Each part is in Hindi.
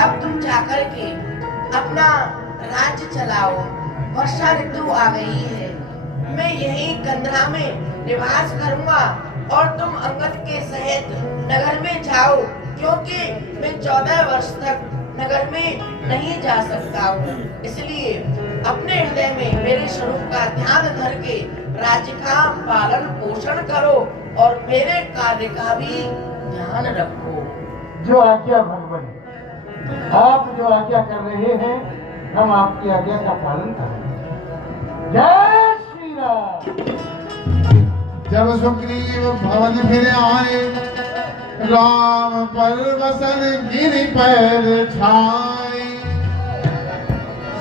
अब तुम जाकर के अपना राज्य चलाओ। वर्षा ऋतु आ गई है, मैं यहीं कंदरा में निवास करूंगा और तुम अंगद के सहित नगर में जाओ, क्योंकि मैं 14 वर्ष तक नगर में नहीं जा सकता हूँ। इसलिए अपने हृदय में मेरे स्वरूप का ध्यान धर के राज्य का पालन पोषण करो और मेरे कार्य का भी ध्यान रखो। जो आज्ञा भगवान, आप जो आज्ञा कर रहे हैं हम आपकी आज्ञा का पालन करेंगे। जय श्री राम। जब सुग्रीव भवन फिर आए, राम पर बसन गिरि पैर छाए।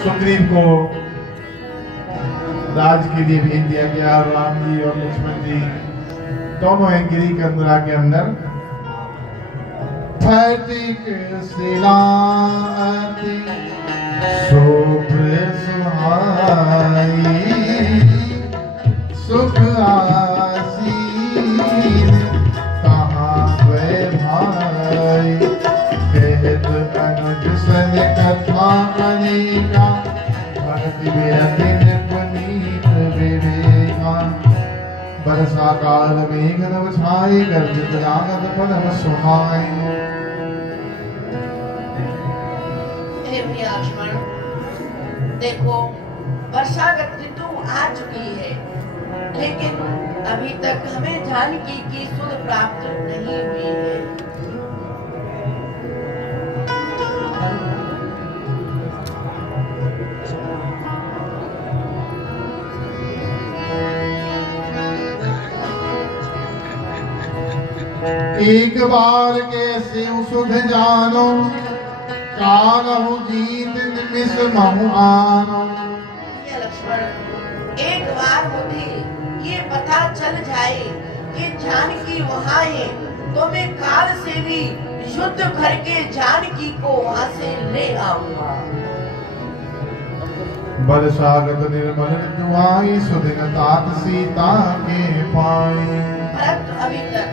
सुग्रीव को राज के लिए भेज दिया गया। राम जी और लक्ष्मण जी दोनों हैं गिरि कंदरा के अंदर। फटिक सिलाती शुभ्र सुहाई, सुख आसीन कहाँ गए भाई। कहत अनुज सन कथा अनेका, भक्ति विरतिन पुनीत विवेका। बरसा काल मेघ नभ छाए, गर्जित आनंद पदम सुहाए। हे प्रिय लक्ष्मण, देखो वर्षा ऋतु आ चुकी है, लेकिन अभी तक हमें जानकी की सुध प्राप्त नहीं हुई है। एक बार कैसे सुध जानो, कालहु जीत निमिष महु आनो। ये लक्ष्मण, एक बार मुझे ये पता चल जाए कि जानकी वहाँ है, तो मैं काल से भी युद्ध करके जानकी को वहाँ से ले आऊंगा। बरसागत निर्मल ऋतु आई, सुदिन तात सीता के पाए। परंतु अभी तक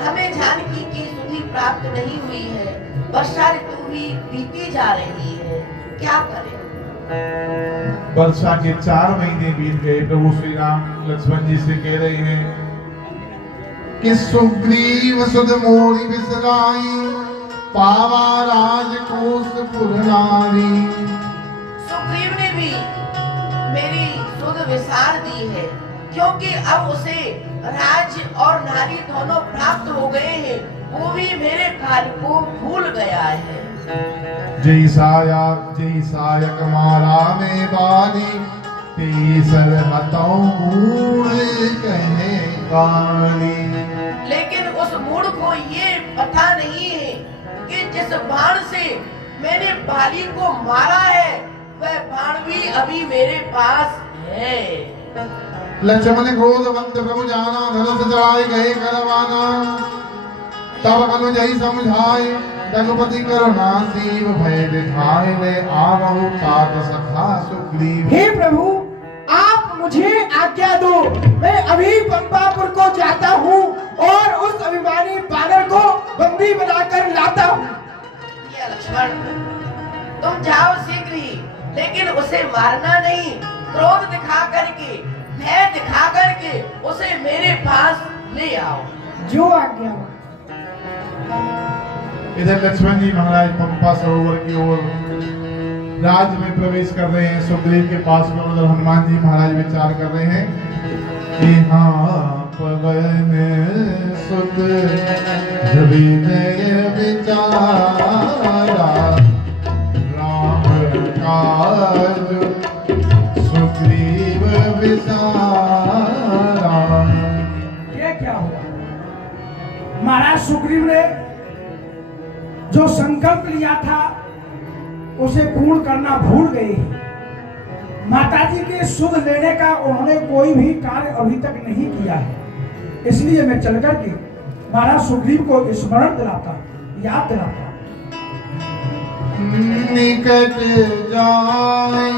हमें जानकी की सुधि प्राप्त नहीं हुई है। वर्षा ऋतु भी बीती जा रही है, क्या करें? वर्षा के 4 महीने बीत गए। प्रभु श्री राम लक्ष्मण जी से कह रहे हैं कि सुग्रीव सुध मोरी बिसराई, पावा राजकोष पुर नारी। सुग्रीव ने भी मेरी सुध विसार दी है, क्योंकि अब उसे राज्य और नारी दोनों प्राप्त हो गए हैं। वो भी मेरे कार्य को भूल गया है। जय सायक मारा में बानी, तीसर हतों मूढ़ कहे गाली। लेकिन उस मूढ़ को ये पता नहीं है कि जिस बाण से मैंने बाली को मारा है, वह बाण भी अभी मेरे पास है। लक्ष्मण क्रोधवंत प्रभु जाना, धनुष चढ़ाए गए करवाना। तब अनुजई समझाए, रघुपति करुणा सीव भय दिखाए। ले आवहु तात सखा सुग्रीव। हे प्रभु, आप मुझे आज्ञा दो, मैं अभी पंपापुर को जाता हूँ और उस अभिमानी बानर को बंदी बनाकर लाता हूँ। ये लक्ष्मण, तुम जाओ शीघ्र ही, लेकिन उसे मारना नहीं। क्रोध दिखा करके, भय दिखा करके उसे मेरे पास ले आओ। जो आज्ञा हो। इधर लक्ष्मण जी महाराज पंपा सरोवर की ओर राज में प्रवेश कर रहे हैं। सुग्रीव के पास में उधर हनुमान जी महाराज विचार कर रहे हैं कि हाँ पवन सुत हृदय विचारा, राम काज सुग्रीव विसारा। ये क्या हुआ? महाराज सुग्रीव ने जो संकल्प लिया था उसे पूर्ण करना भूल गए। माताजी के सुध लेने का उन्होंने कोई भी कार्य अभी तक नहीं किया है। इसलिए मैं चलकर के महाराज सुग्रीव को स्मरण दिलाता, याद दिलाता। निकट जाए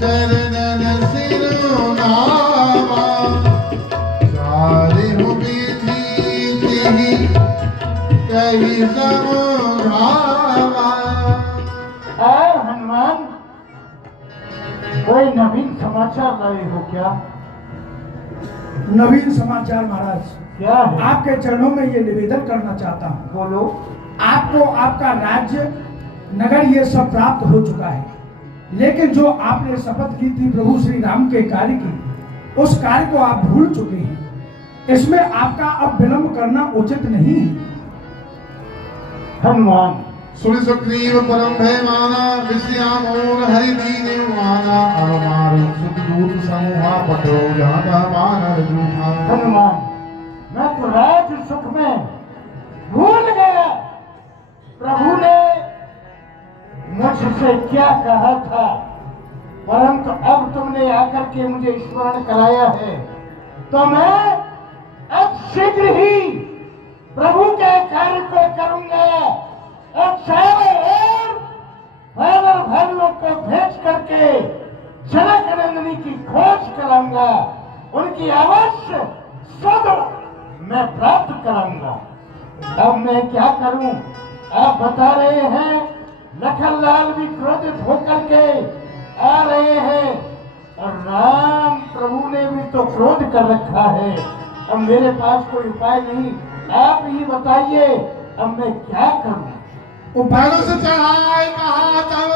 शरणन सिरुनावा, सारे विधि कही समझावा। समाचार लाए हो क्या? नवीन समाचार महाराज, क्या है? आपके चरणों में ये निवेदन करना चाहता हूँ। बोलो। आपको आपका राज्य, नगर ये सब प्राप्त हो चुका है, लेकिन जो आपने शपथ की थी प्रभु श्री राम के कार्य की, उस कार्य को आप भूल चुके हैं। इसमें आपका अब विलंब करना उचित नहीं है। हनुमान सुनि सुग्रीव परम भय माना, विश्याम और हरि दीने माना, अब मारु सुखदूत समूहा पटो जाता मानव जूठा। हनुमान, मैं तो राज सुख में भूल गया प्रभु ने मुझसे क्या कहा था, परंतु अब तुमने आकर के मुझे स्मरण कराया है, तो मैं अब शीघ्र ही प्रभु के कार्य को करूंगा। अब चारों ओर पैदल भाइयों को भेज करके जनक नंदिनी की खोज कराऊंगा, उनकी अवश्य सब मैं प्राप्त कराऊंगा। अब मैं क्या करूं? आप बता रहे हैं लखनलाल भी क्रोधित होकर के आ रहे हैं, और राम प्रभु ने भी तो क्रोध कर रखा है। अब मेरे पास कोई उपाय नहीं, आप ही बताइए अब मैं क्या करूं? उपाय धनुष चढ़ाए कहा तब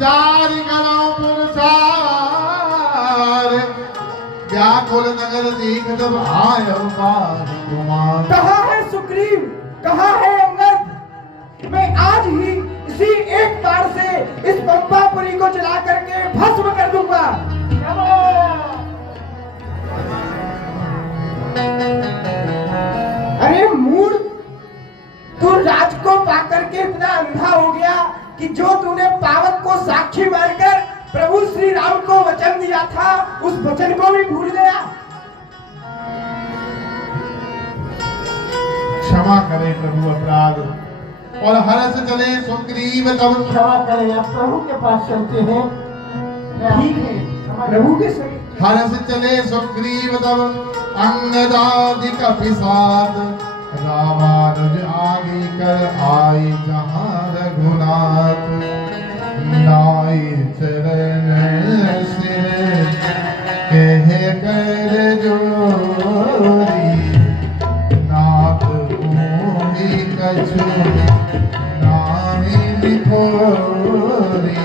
जारी कराऊं पुरस्कार, व्याकुल नगर देख जब आयो कुमार। कहाँ है सुग्रीव, कहाँ है अंगद? मैं आज ही इसी एक बार से इस पंपापुरी को जला करके भस्म कर दूंगा। अरे मूर्ख, तू राज को पाकर के इतना अंधा हो गया कि जो तूने पावक को साक्षी मानकर प्रभु श्री राम को वचन दिया था, उस वचन को भी भूल गया। क्षमा करे प्रभु अपराध, और हर्ष चले सुग्रीव तब। क्षमा करें, आप प्रभु के पास चलते हैं। ठीक है, प्रभु के संग हर्ष चले सुग्रीव तब, अंगदादि कपिसाद, रामानुज आगे कर आए जहाँ रघुनाथ, नाई चरण सिर कह कर जोरी, नाथ मोहि कछु नाहि लिखोरी,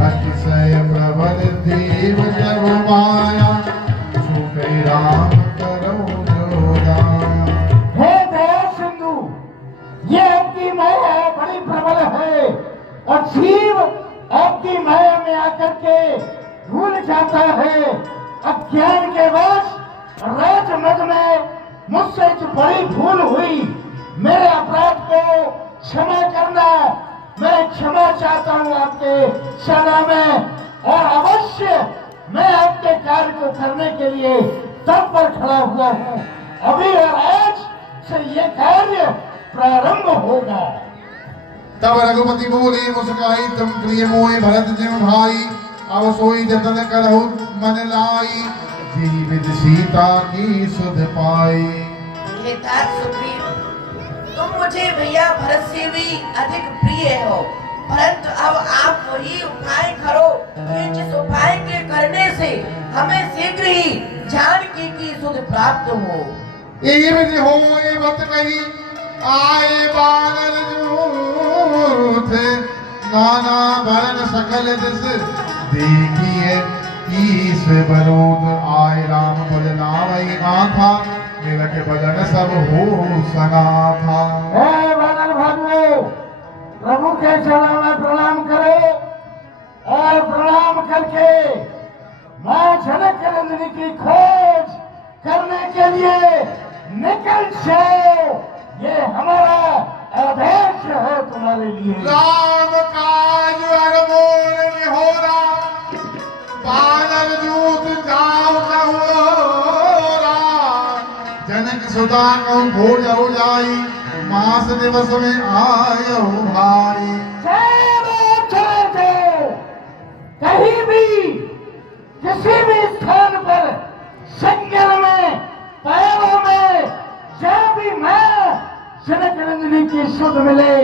अतिशय प्रबल देव तब माया, छूटे राम करो जो दाया। हे दया सिंधु, ये आपकी माया बड़ी प्रबल है, और जीव आपकी माया में आकर के भूल जाता है। अज्ञान के वश राजमद में मुझसे जो बड़ी भूल हुई, मेरे अपराध को क्षमा करना। मैं क्षमा चाहता हूँ आपके शरण में, और अवश्य मैं आपके कार्य को करने के लिए तब पर खड़ा हुआ हूँ। अभी और आज से ये कार्य प्रारंभ होगा। तब रघुपति बोले मुस्काई, तुम प्रिय मोहि भरत जिम भाई, अब सोई जतन करहु मन लाई, जीवित सीता की सुध पाई। हे तात सुग्रीव, तुम मुझे भैया भरत से भी अधिक प्रिय हो, परंतु अब आप वही उपाय करो कि जिस उपाय के करने से हमें शीघ्र ही जानकी की सुध प्राप्त हो। ये विधि हो ये बत कही, आए बानर जूथ, नाना वरण सकल दिस, देखिए ईश बरूद, आए राम पद नावई गाथा, मिलक बदन सब हो सना था। हे वानर भाइयों, प्रभु के चरणों में प्रणाम करें, और प्रणाम करके मां जनक नंदिनी की खोज करने के लिए निकल जाओ। ये हमारा आदेश है तुम्हारे लिए। राम काज अरमोल निहोरा, बानर जूथ जाओ कहोरा, जनक सुता कहूँ भोज हो जाई, मास दिवस में आयो भाई। चले जाओ, कहीं भी किसी भी स्थान पर, जंगल में, पैरों में, जहाँ भी मैं जनक नंदिनी की सुध मिले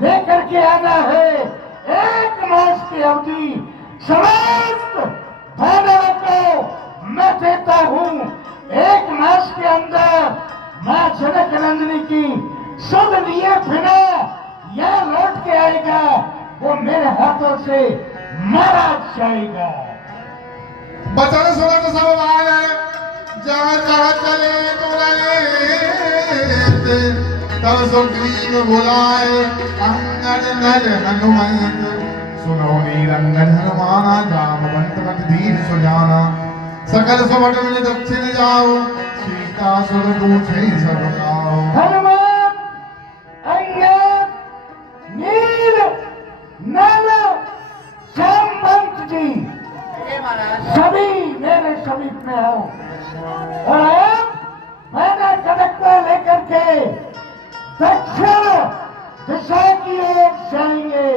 लेकर के आना है। 1 मास की अवधि समस्त वानरों को मैं देता हूँ। 1 मास के अंदर मैं जनक नंदिनी की सुध लिए बिना यह लौट के आएगा, वो मेरे हाथों से मारा जाएगा। बचन सुनत सब वाले जहाँ जहाँ चले तब सुग्रीव बुलाए अंगद नर हनुमंत। सुनो नीरंगन हनुमाना जामवंत मत धीर सुजाना। सकल सुबट में दक्षिण जाओ सीता सुर पूछे सब गाओ। हनुमान, अंगद, नील, नल, जामवंत जी सभी मेरे समीप में आओ। और अब मैंने कनक को लेकर के दक्षिण दिशा की ओर जाएंगे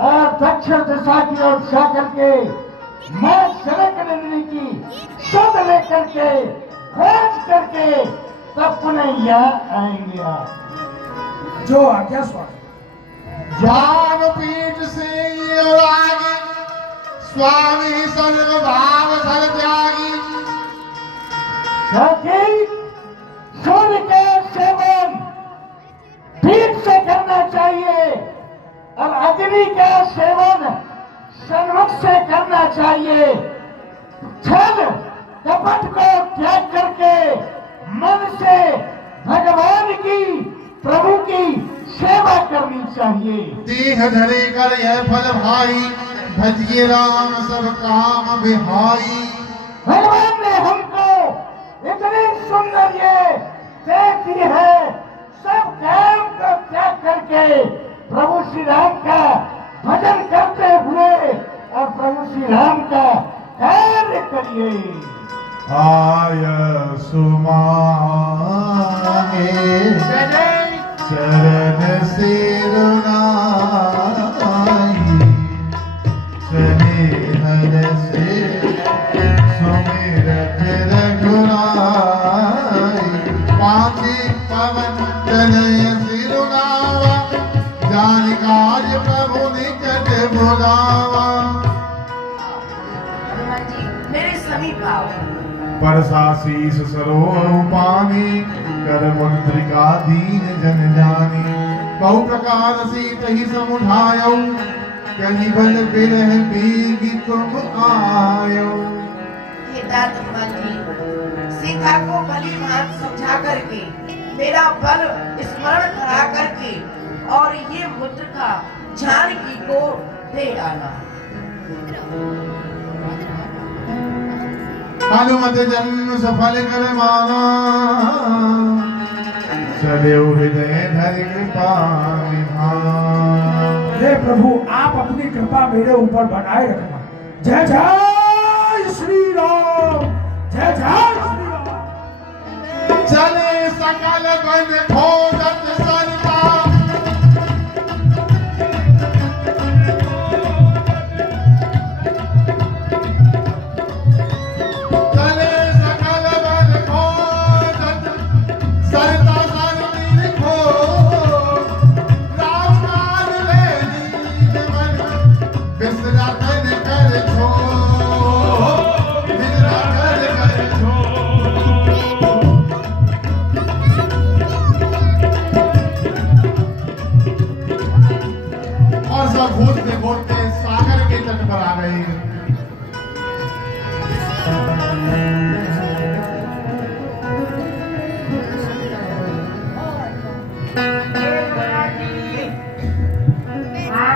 और दक्षिण दिशा की ओर जाकर के मैं जनक नंदिनी की सुध लेकर के खोज करके तब पुनः यहाँ आएंगे आप। जो आज्ञा स्वामी। जान पीठ से ये आगे स्वामी सर्व भाव धर त्यागी। क्योंकि सूर्य का सेवन ठीक से करना चाहिए और अग्नि का सेवन सन्मुख से करना चाहिए। छल कपट को त्याग करके मन से भगवान की प्रभु की सेवा करनी चाहिए। देह धरे कर यह फल भाई भजिए राम सब काम बिहाई। भगवान ने हमको इतनी सुंदर ये दे दी है, सब काम को त्याग करके प्रभु श्री राम का भजन करते हुए और प्रभु श्री राम का कार्य करिए। आय सुमांगे चरण सिरुनाई स्नेहर से सुमिरत रघुराई। पाँचि पवन तनय सिरुनावा जान काज प्रभु निकट बुलावा। हनुमान जी मेरे समीप आओ। परसा शीस सरोवर पानी कर मुद्रिका दीन जन जानी। बहु प्रकार सीत ही समुझायो कहीं बल बिरह बीगी तुम आयो। हे तात हनुमान जी, सीता को भली भांति समझा करके मेरा बल स्मरण करा करके और ये मुद्रिका जानकी को दे डाला। हनुमत जन्म सफल कर माना चले हृदय धर कृपा निधान। हे प्रभु आप अपनी कृपा मेरे ऊपर बनाए रखना। जय जय श्री राम, जय जय श्री राम। चले सकल बन खोजत सरता घूमते घूमते सागर के तट पर आ गए।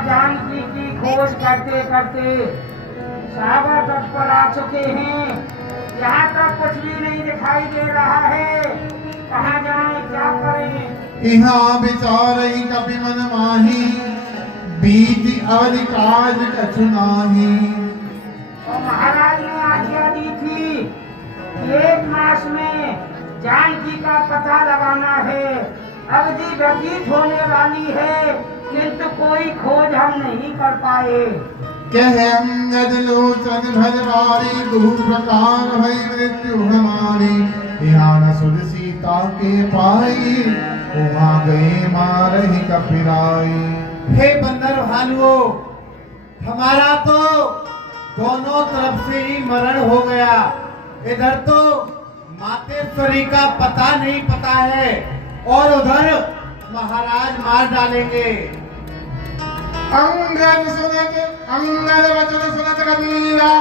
जानकी की खोज करते करते सागर तट पर आ चुके हैं। यहाँ तक कुछ भी नहीं दिखाई दे रहा है। कहाँ जाए क्या करें। यहाँ विचारई कपि मन माही बीती अवधि काज कछु नाही। और महाराज ने आज्ञा दी थी कि 1 मास में जानकी का पता लगाना है। अवधि व्यतीत होने वाली है किंतु कोई खोज हम नहीं कर पाए। कह अंगद लोचन भजवारी दु प्रकार भई मृत्यु हमारी। यहाँ न सुध सीता के पाई वहाँ गए मारहि कपिराई। हे बंदर भालुओं, हमारा तो दोनों तरफ से ही मरण हो गया। इधर तो मातेश्वरी का पता नहीं पता है और उधर महाराज मार डालेंगे। अंगद सुनत अंगद वचन सुनत कबीरा,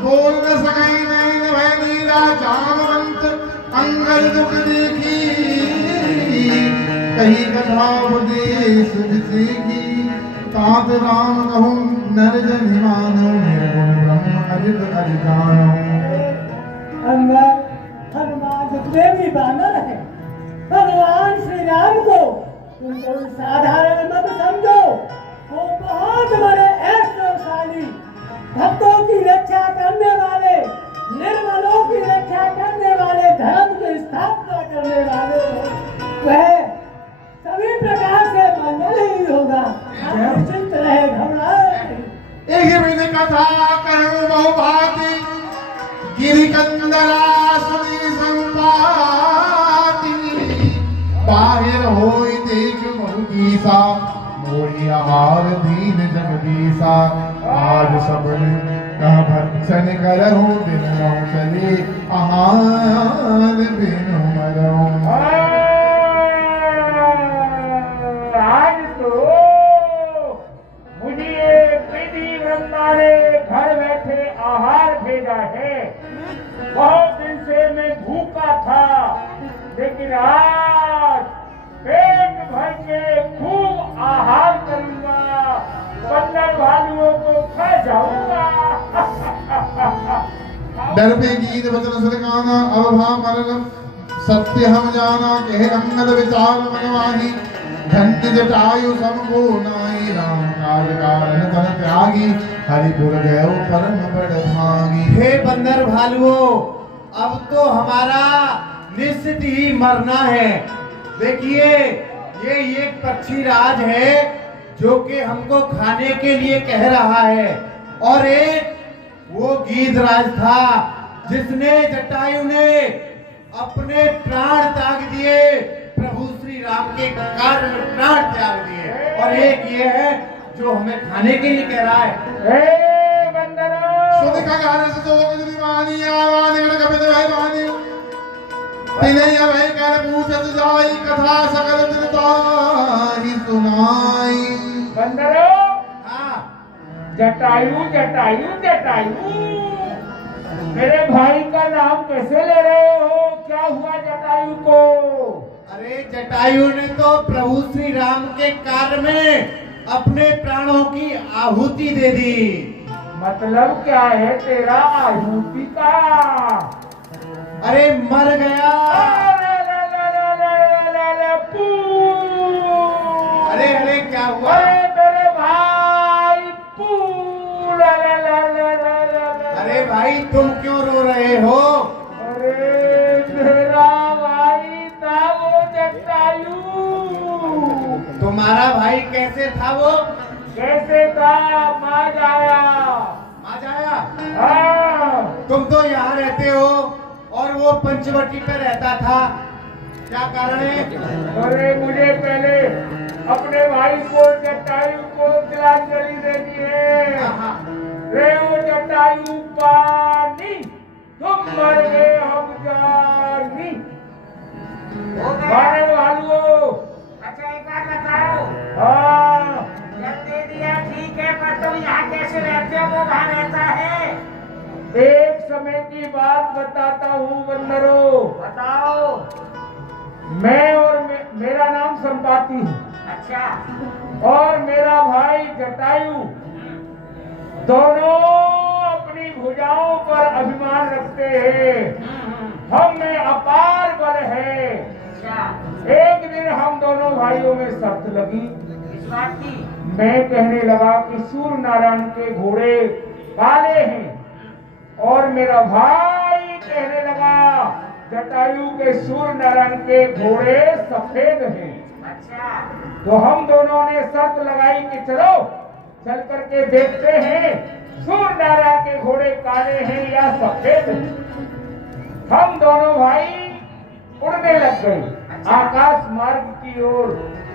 बोल न सकई नैन भय नीरा। जामवंत अंगद दुख देखी, कही कथा उपदेश जिसेगी। तात राम कहूँ नर जन मानो, निर्गुण ब्रह्म अजित अज जानो। अंदर हनुमान जितने भी बानर है, भगवान श्री राम को तुम कोई साधारण मत समझो। वो बहुत बड़े ऐश्वर्यशाली, भक्तों की रक्षा करने वाले, निर्मलों की रक्षा करने वाले, धर्म की स्थापना करने वाले हैं। वह सभी प्रकार से मंगल ही होगा। आप निश्चिंत रहे, घबराए नहीं। एक विधि कथा कहूँ बहुभांति, गिरि कंदरा सुनी संपाति। बाहिर होई देख बहु गीसा, मोहि आहार दीन जगदीसा। आज सबन कह भक्षण करहु, दिन रहु चले आहार बिनु मरहु। आज तो मुझे विधि वृंदा ने घर बैठे आहार भेजा है। बहुत दिन से मैं भूखा था, लेकिन आज पेट भर के खूब आहार करूंगा, बंदर भालुओं को खा जाऊंगा। डर पे गीत वचन सुरगाना, अवभा मरण सत्य हम जाना। कहे अंगद विचार मनवाही, धन्य जटायु समगो नाई। राम काज कारण तन त्यागी, हरिपुर गयो परम बड़ भागी। हे बंदर भालुओं, अब तो हमारा निश्चित ही मरना है। देखिए, ये एक पक्षी राज है जो कि हमको खाने के लिए कह रहा है, और एक वो गीधराज था जिसने जटायु ने अपने प्राण त्याग दिए, प्रभु श्री राम के कार्य में प्राण त्याग दिए। और एक ये है जो हमें खाने के लिए कह रहा है। हे बंदरों, सुन का गाने से तो कजरी मानी आवाने गण कपित भय मानी। तिनैया भय कर पूछत जाई, कथा सकल जन ताहि सुनाई। बंदरों, हाँ, जटायु जटायु जटायु, मेरे भाई का नाम कैसे ले रहे हो? क्या हुआ जटायु को? अरे जटायु ने तो प्रभु श्री राम के कार्य में अपने प्राणों की आहुति दे दी। मतलब क्या है तेरा आहुति का? अरे मर गया। अरे अरे क्या हुआ? अरे मेरे भाई अरे भाई तुम क्यों रो रहे हो? अरे मेरा भाई था वो जटायु। तुम्हारा भाई कैसे था वो? कैसे था? माज आया। माज आया? हाँ। तुम तो यहाँ रहते हो और वो पंचवटी पे रहता था, क्या कारण है? अरे मुझे पहले अपने भाई को जटायु को तिलांजलि देनी है। रे वो जटायु पानी, तुम मर गए हम जानी। मारे भालुओं। अच्छा एक बात बताओ। हाँ। जब दे दिया ठीक है, पर तुम यहाँ कैसे रहते हो? वो कहाँ रहता है? एक समय की बात बताता हूँ बंदरों। बताओ। मैं और मेरा नाम संपाति है। अच्छा। और मेरा भाई जटायु, दोनों अपनी भुजाओं पर अभिमान रखते हैं। हम में अपार बल है। एक दिन हम दोनों भाइयों में शर्त लगी। इस बात की? मैं कहने लगा कि सूर्य नारायण के घोड़े काले हैं, और मेरा भाई कहने लगा जटायु के सूर्य नारायण के घोड़े सफेद हैं। अच्छा। तो हम दोनों ने शर्त लगाई कि चलो चल करके देखते हैं सूर्य नारायण के घोड़े काले हैं या सफेद हैं। हम दोनों भाई उड़ने लग गए आकाश मार्ग की ओर।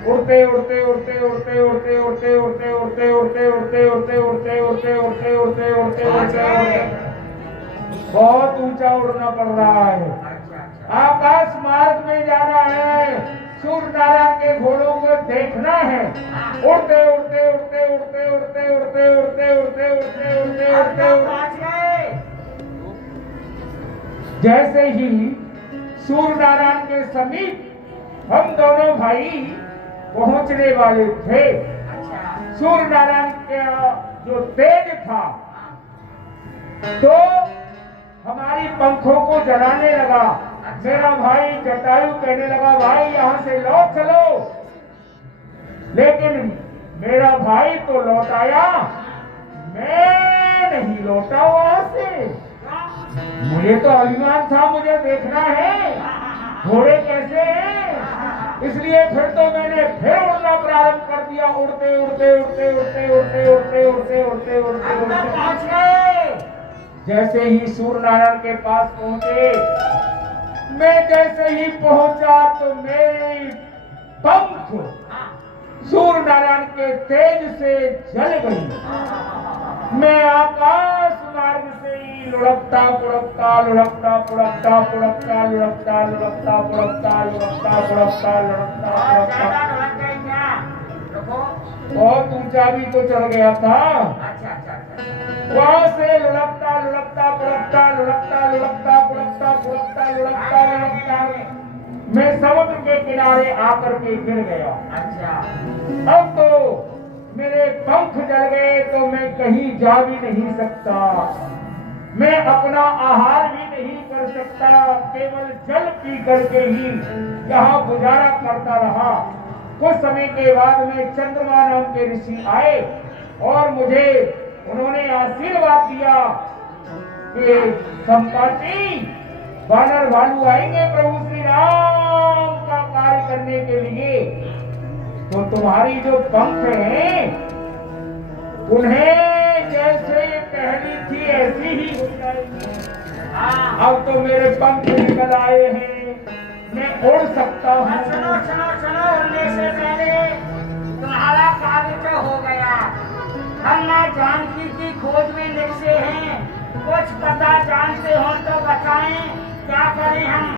उड़ते उड़ते उड़ते उड़ते उड़ते उड़ते उड़ते उड़ते उड़ते उड़ते उड़ते उड़ते उड़ते उड़ते उड़ते उड़ते उड़ते बहुत ऊंचा उड़ना पड़ रहा है। आकाश मार्ग में जाना है, सूर्य नारायण के घोड़ों को देखना है। उड़ते उड़ते उड़ते उड़ते उड़ते उड़ते उड़ते उड़ते उड़ते उड़ते उड़ते उड़ते जैसे ही सूर्य नारायण के समीप हम दोनों भाई पहुंचने वाले थे, सूर्य नारायण का जो तेज था तो हमारी पंखों को जलाने लगा। मेरा भाई जटायु कहने लगा, भाई यहाँ से लौट चलो, लेकिन मेरा भाई तो लौट आया, मैं नहीं लौटा वहां से। मुझे तो अभिमान था, मुझे देखना है घोड़े कैसे हैं, इसलिए फिर तो मैंने फिर उड़ना प्रारंभ कर दिया। उड़ते उड़ते उड़ते उड़ते उड़ते उड़ते उड़ते उड़ते उड़ते उड़ते जैसे ही सूर्य नारायण के पास पहुंचे, मैं जैसे ही पहुंचा तो मेरे पंख सूर्य नारायण के तेज से जल गई। मैं आकाश मार्ग से ही लुढ़कता पुढ़कता लुढ़कता पुढ़कता पुढ़कता लुढ़कता लुढ़कता पुढ़कता लुढ़कता पुढ़कता लुढ़कता पुढ़कता बहुत ऊंचा भी तो चढ़ गया था। वहां से लुढ़कता लुढ़कता पुढ़कता लुढ़कता लुढ़कता पुढ़कता पुढ़कता लुढ़कता लुढ़कता मैं समुद्र के किनारे आकर के गिर गया। अब तो मेरे पंख जल गए, तो मैं कहीं जा भी नहीं सकता, मैं अपना आहार भी नहीं कर सकता, केवल जल पी करके ही यहाँ गुजारा करता रहा। कुछ समय के बाद में चंद्रमा नाम के ऋषि आए और मुझे उन्होंने आशीर्वाद दिया कि संपाति वानर भालू आएंगे प्रभु श्री राम का कार्य करने के लिए, तो तुम्हारी जो पंख हैं उन्हें जैसे पहली थी ऐसी ही हो जाएगी। अब तो मेरे पंख निकल आए हैं, मैं उड़ सकता हूँ। सुनो सुनो सुनो, उड़ने से पहले तुम्हारा कार्य तो हो गया। हम ना जानकी की खोज में निकले हैं, कुछ पता जानते हो तो बताएं, क्या करें हम।